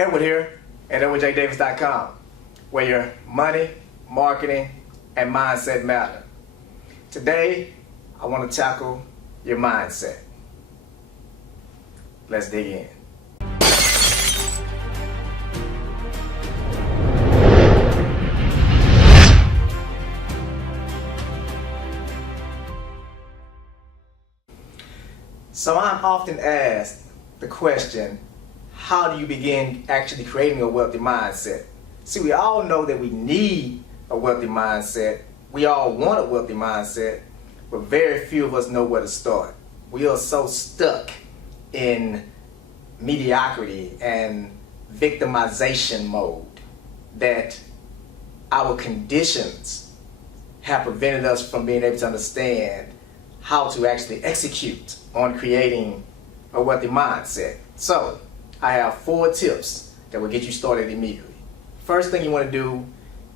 Edward here at EdwardJDavis.com, where your money, marketing, and mindset matter. Today, I want to tackle your mindset. Let's dig in. So I'm often asked the question, how do you begin actually creating a wealthy mindset? See, we all know that we need a wealthy mindset. We all want a wealthy mindset, but very few of us know where to start. We are so stuck in mediocrity and victimization mode that our conditions have prevented us from being able to understand how to actually execute on creating a wealthy mindset. So I have 4 tips that will get you started immediately. First thing you want to do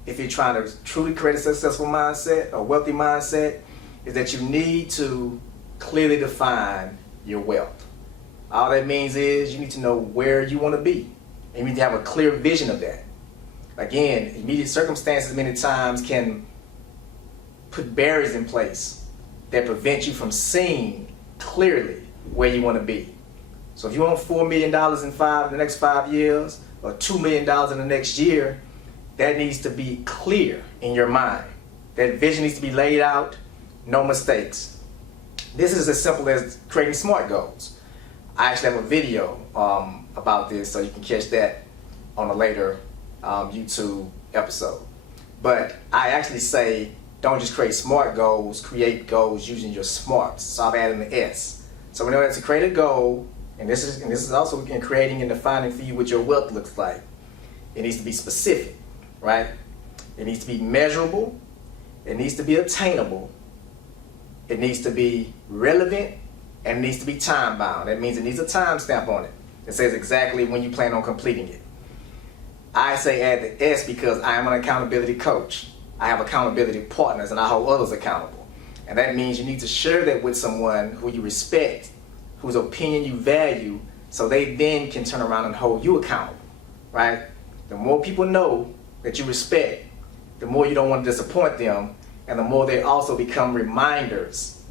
if you're trying to truly create a successful mindset, a wealthy mindset, is that you need to clearly define your wealth. All that means is you need to know where you want to be. And you need to have a clear vision of that. Again, immediate circumstances many times can put barriers in place that prevent you from seeing clearly where you want to be. So if you want $4 million in the next 5 years, or $2 million in the next year, that needs to be clear in your mind. That vision needs to be laid out, no mistakes. This is as simple as creating SMART goals. I actually have a video about this, so you can catch that on a later YouTube episode. But I actually say, don't just create SMART goals, create goals using your smarts. So I've added an S. So we know that to create a goal, and this is also in creating and defining for you what your wealth looks like. It needs to be specific, right? It needs to be measurable. It needs to be attainable. It needs to be relevant, and it needs to be time bound. That means it needs a time stamp on it. It says exactly when you plan on completing it. I say add the S because I am an accountability coach. I have accountability partners and I hold others accountable. And that means you need to share that with someone who you respect, whose opinion you value, so they then can turn around and hold you accountable, right? The more people know that you respect, the more you don't want to disappoint them, and the more they also become reminders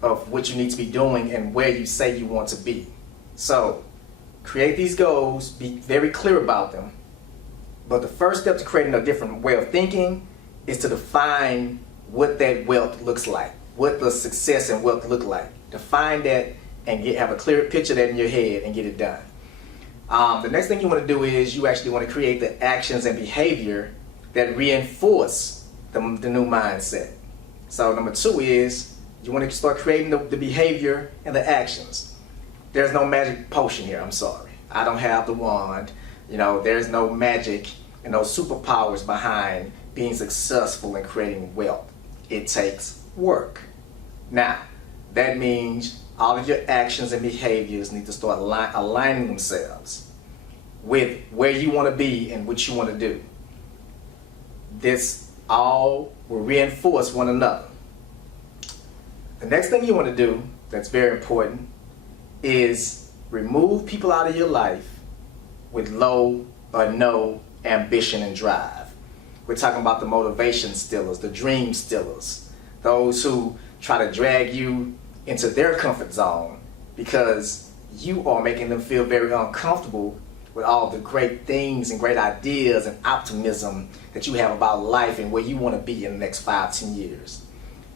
of what you need to be doing and where you say you want to be. So create these goals, be very clear about them. But the first step to creating a different way of thinking is to define what that wealth looks like, what the success and wealth look like. Define that and have a clear picture of that in your head and get it done. The next thing you want to do is you actually want to create the actions and behavior that reinforce the new mindset. So number 2 is you want to start creating the behavior and the actions. There's no magic potion here, I'm sorry. I don't have the wand. There's no magic and no superpowers behind being successful in creating wealth. It takes work. Now, that means all of your actions and behaviors need to start aligning themselves with where you want to be and what you want to do. This all will reinforce one another. The next thing you want to do that's very important is remove people out of your life with low or no ambition and drive. We're talking about the motivation stealers, the dream stealers, those who try to drag you into their comfort zone because you are making them feel very uncomfortable with all the great things and great ideas and optimism that you have about life and where you want to be in the next 5-10 years.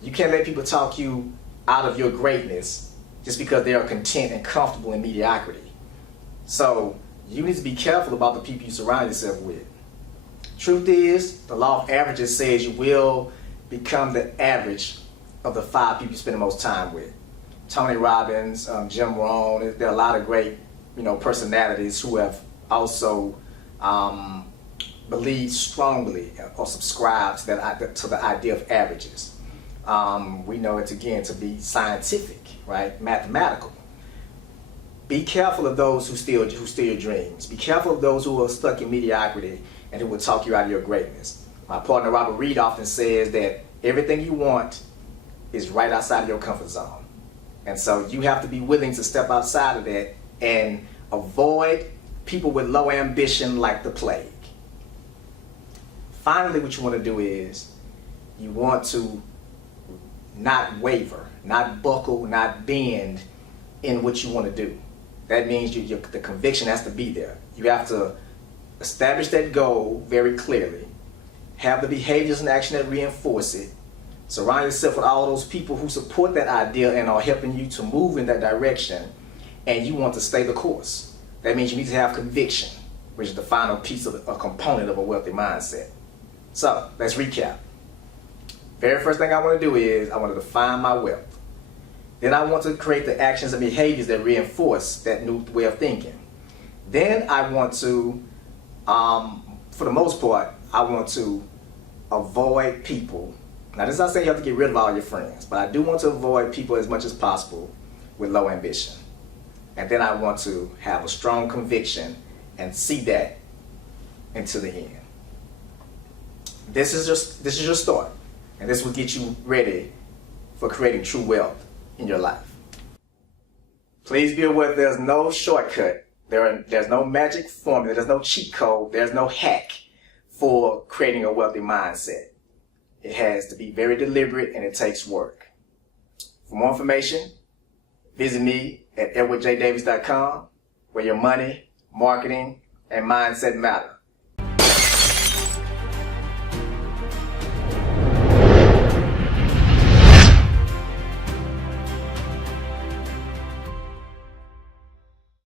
You can't let people talk you out of your greatness just because they are content and comfortable in mediocrity. So you need to be careful about the people you surround yourself with. Truth is, the law of averages says you will become the average of the 5 people you spend the most time with. Tony Robbins, Jim Rohn, there are a lot of great, personalities who have also believed strongly or subscribed to the idea of averages. We know it again to be scientific, right? Mathematical. Be careful of those who steal your dreams. Be careful of those who are stuck in mediocrity and who will talk you out of your greatness. My partner Robert Reed often says that everything you want is right outside of your comfort zone. And so you have to be willing to step outside of that and avoid people with low ambition like the plague. Finally, what you want to do is you want to not waver, not buckle, not bend in what you want to do. That means the conviction has to be there. You have to establish that goal very clearly, have the behaviors and action that reinforce it, surround yourself with all those people who support that idea and are helping you to move in that direction, and you want to stay the course. That means you need to have conviction, which is the final piece of a component of a wealthy mindset. So let's recap. Very first thing I want to do is I want to define my wealth. Then I want to create the actions and behaviors that reinforce that new way of thinking. Then I want to, for the most part, I want to avoid people. Now, this is not saying you have to get rid of all your friends, but I do want to avoid people as much as possible with low ambition. And then I want to have a strong conviction and see that into the end. This is your start, and this will get you ready for creating true wealth in your life. Please be aware there's no shortcut. There's no magic formula. There's no cheat code. There's no hack for creating a wealthy mindset. It has to be very deliberate, and it takes work. For more information, visit me at edwardjdavis.com, where your money, marketing, and mindset matter.